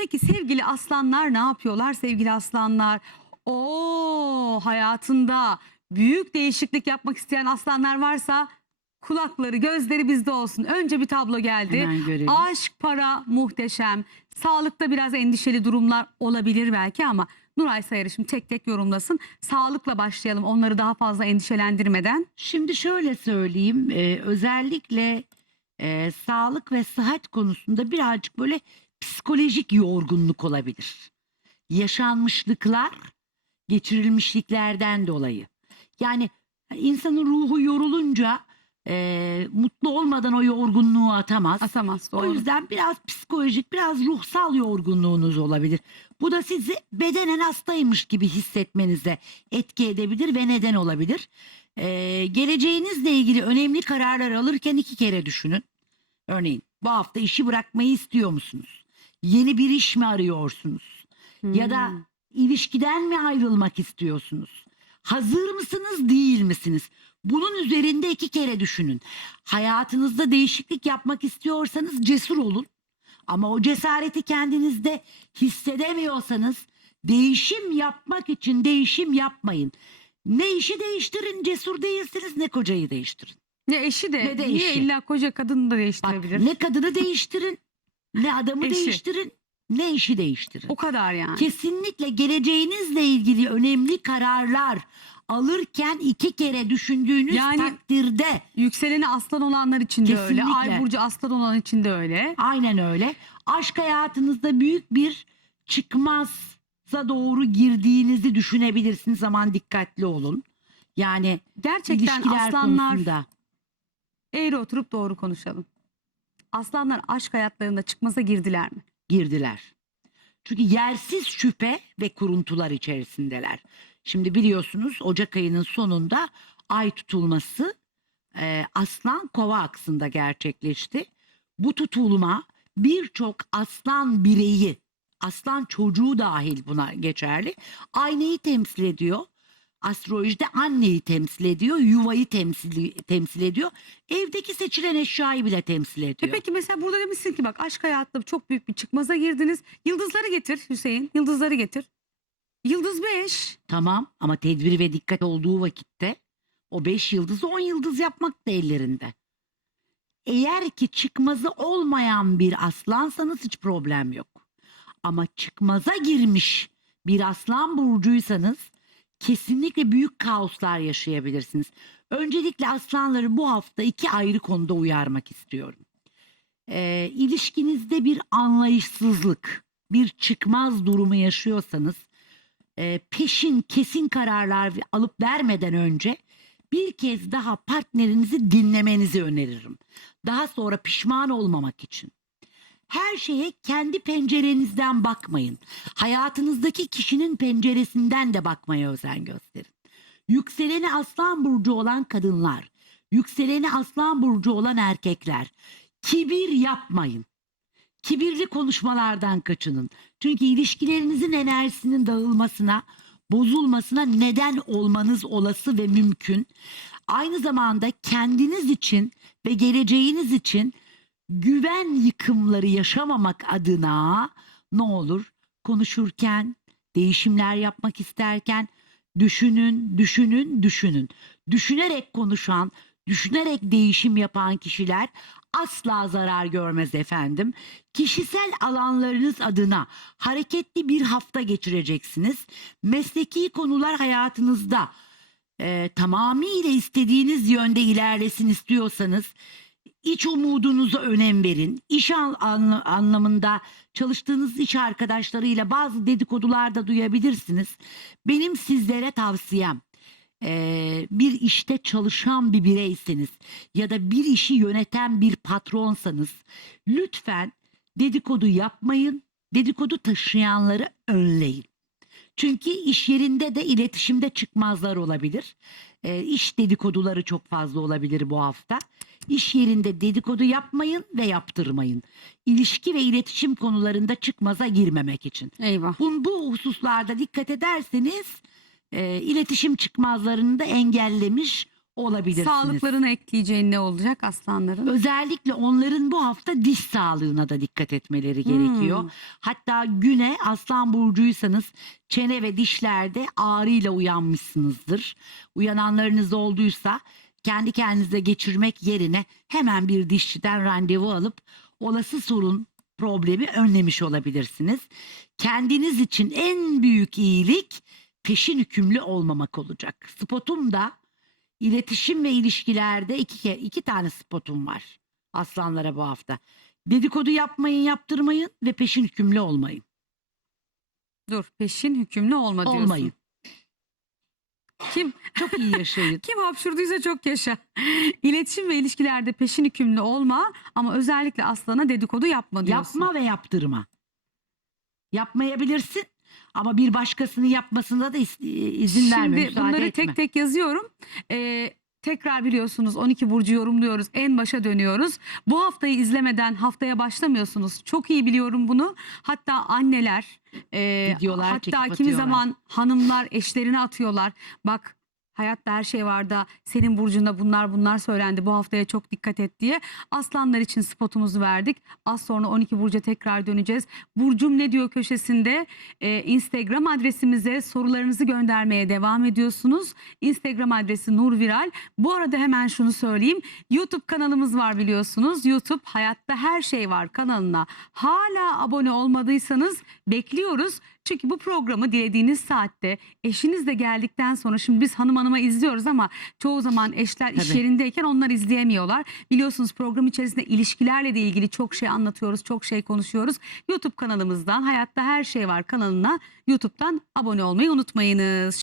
Peki sevgili aslanlar ne yapıyorlar sevgili aslanlar? Oo hayatında büyük değişiklik yapmak isteyen aslanlar varsa kulakları gözleri bizde olsun. Önce bir tablo geldi. Hemen görelim. Aşk, para muhteşem. Sağlıkta biraz endişeli durumlar olabilir belki ama Nuray Sayarı şimdi tek tek yorumlasın. Sağlıkla başlayalım onları daha fazla endişelendirmeden. Şimdi şöyle söyleyeyim, e, özellikle e, sağlık ve sıhhat konusunda birazcık böyle psikolojik yorgunluk olabilir. Yaşanmışlıklar, geçirilmişliklerden dolayı. Yani insanın ruhu yorulunca e, mutlu olmadan o yorgunluğu atamaz. Atamaz O doğru. yüzden biraz psikolojik, biraz ruhsal yorgunluğunuz olabilir. Bu da sizi bedenen hastaymış gibi hissetmenize etki edebilir ve neden olabilir. Ee, geleceğinizle ilgili önemli kararlar alırken iki kere düşünün. Örneğin bu hafta işi bırakmayı istiyor musunuz? Yeni bir iş mi arıyorsunuz? Ya da Hmm. ilişkiden mi ayrılmak istiyorsunuz? Hazır mısınız, değil misiniz? Bunun üzerinde iki kere düşünün. Hayatınızda değişiklik yapmak istiyorsanız cesur olun. Ama o cesareti kendinizde hissedemiyorsanız değişim yapmak için değişim yapmayın. Ne işi değiştirin, cesur değilsiniz, ne kocayı değiştirin. Ne eşi de, Ne de niye eşi. illa koca kadını da Bak değiştirebilir. ne kadını değiştirin, ne adamı Eşi. değiştirin, ne işi değiştirin. O kadar yani. Kesinlikle geleceğinizle ilgili önemli kararlar alırken iki kere düşündüğünüz Yani- takdirde Yükseleni aslan olanlar için de öyle. Kesinlikle. Ay burcu aslan olan için de öyle. aynen öyle. Aşk hayatınızda büyük bir çıkmaza doğru girdiğinizi düşünebilirsiniz zaman dikkatli olun. Yani Gerçekten ilişkiler aslanlar konusunda. eğri oturup doğru konuşalım. Aslanlar aşk hayatlarında çıkmaza girdiler mi? girdiler. Çünkü yersiz şüphe ve kuruntular içerisindeler. Şimdi biliyorsunuz Ocak ayının sonunda ay tutulması e, Aslan Kova aksında gerçekleşti. Bu tutulma birçok aslan bireyi, aslan çocuğu dahil buna geçerli. Aynayı temsil ediyor. Astrolojide anneyi temsil ediyor, yuvayı temsil, temsil ediyor. Evdeki seçilen eşyayı bile temsil E ediyor. peki mesela burada demişsin ki bak aşk hayatında çok büyük bir çıkmaza girdiniz. Yıldızları getir Hüseyin. Yıldızları getir. Yıldız 5. Tamam ama tedbir ve dikkat olduğu vakitte o 5 yıldızı 10 yıldız yapmak da ellerinde. Eğer ki çıkmazı olmayan bir aslansanız hiç problem yok. Ama çıkmaza girmiş bir aslan burcuysanız kesinlikle büyük kaoslar yaşayabilirsiniz. Öncelikle aslanları bu hafta iki ayrı konuda uyarmak istiyorum. Ee, ilişkinizde bir anlayışsızlık, bir çıkmaz durumu yaşıyorsanız e, peşin kesin kararlar alıp vermeden önce bir kez daha partnerinizi dinlemenizi öneririm. Daha sonra pişman olmamak için. Her şeye kendi pencerenizden bakmayın. Hayatınızdaki kişinin penceresinden de bakmaya özen gösterin. Yükseleni aslan burcu olan kadınlar, yükseleni aslan burcu olan erkekler kibir yapmayın. Kibirli konuşmalardan kaçının. Çünkü ilişkilerinizin enerjisinin dağılmasına, bozulmasına neden olmanız olası ve mümkün. Aynı zamanda kendiniz için ve geleceğiniz için güven yıkımları yaşamamak adına ne olur konuşurken, değişimler yapmak isterken düşünün, düşünün, düşünün. Düşünerek konuşan, düşünerek değişim yapan kişiler asla zarar görmez efendim. Kişisel alanlarınız adına hareketli bir hafta geçireceksiniz. Mesleki konular hayatınızda e, tamamıyla istediğiniz yönde ilerlesin istiyorsanız iç umudunuza önem verin. İş an- anla- anlamında çalıştığınız iş arkadaşlarıyla bazı dedikodular da duyabilirsiniz. Benim sizlere tavsiyem bir işte çalışan bir bireyseniz ya da bir işi yöneten bir patronsanız lütfen dedikodu yapmayın. Dedikodu taşıyanları önleyin. Çünkü iş yerinde de iletişimde çıkmazlar olabilir. Eee iş dedikoduları çok fazla olabilir bu hafta. İş yerinde dedikodu yapmayın ve yaptırmayın. İlişki ve iletişim konularında çıkmaza girmemek için. Eyvah. Bu, bu hususlarda dikkat ederseniz e, iletişim çıkmazlarını da engellemiş olabilirsiniz. Sağlıklarını ekleyeceğin ne olacak aslanların? Özellikle onların bu hafta diş sağlığına da dikkat etmeleri gerekiyor. Hmm. Hatta güne aslan burcuysanız çene ve dişlerde ağrıyla uyanmışsınızdır. Uyananlarınız olduysa kendi kendinize geçirmek yerine hemen bir dişçiden randevu alıp olası sorun problemi önlemiş olabilirsiniz. Kendiniz için en büyük iyilik peşin hükümlü olmamak olacak. Spotum da iletişim ve ilişkilerde iki, iki tane spotum var aslanlara bu hafta. Dedikodu yapmayın, yaptırmayın ve peşin hükümlü olmayın. Dur peşin hükümlü olma diyorsun. Olmayın. Kim Çok iyi yaşayın. kim hapşurduysa çok yaşa. İletişim ve ilişkilerde peşin hükümlü olma ama özellikle aslana dedikodu yapma diyorsun. Yapma ve yaptırma. Yapmayabilirsin ama bir başkasının yapmasına da is- izin verme, Şimdi müsaade bunları etme. tek tek yazıyorum. Ee, tekrar biliyorsunuz 12 burcu yorumluyoruz. En başa dönüyoruz. Bu haftayı izlemeden haftaya başlamıyorsunuz. Çok iyi biliyorum bunu. Hatta anneler, e, Videolar çekip hatta kimi atıyorlar. zaman hanımlar eşlerine atıyorlar. Bak hayatta her şey var da senin burcunda bunlar bunlar söylendi. Bu haftaya çok dikkat et diye. Aslanlar için spotumuzu verdik. Az sonra 12 burca tekrar döneceğiz. Burcum ne diyor köşesinde e, Instagram adresimize sorularınızı göndermeye devam ediyorsunuz. Instagram adresi Nur Viral. Bu arada hemen şunu söyleyeyim. YouTube kanalımız var biliyorsunuz. YouTube Hayatta Her Şey Var kanalına hala abone olmadıysanız bekliyoruz. Çünkü bu programı dilediğiniz saatte eşiniz de geldikten sonra şimdi biz hanım hanıma izliyoruz ama çoğu zaman eşler iş Tabii. yerindeyken onlar izleyemiyorlar. Biliyorsunuz program içerisinde ilişkilerle de ilgili çok şey anlatıyoruz, çok şey konuşuyoruz. YouTube kanalımızdan Hayatta Her Şey Var kanalına YouTube'dan abone olmayı unutmayınız.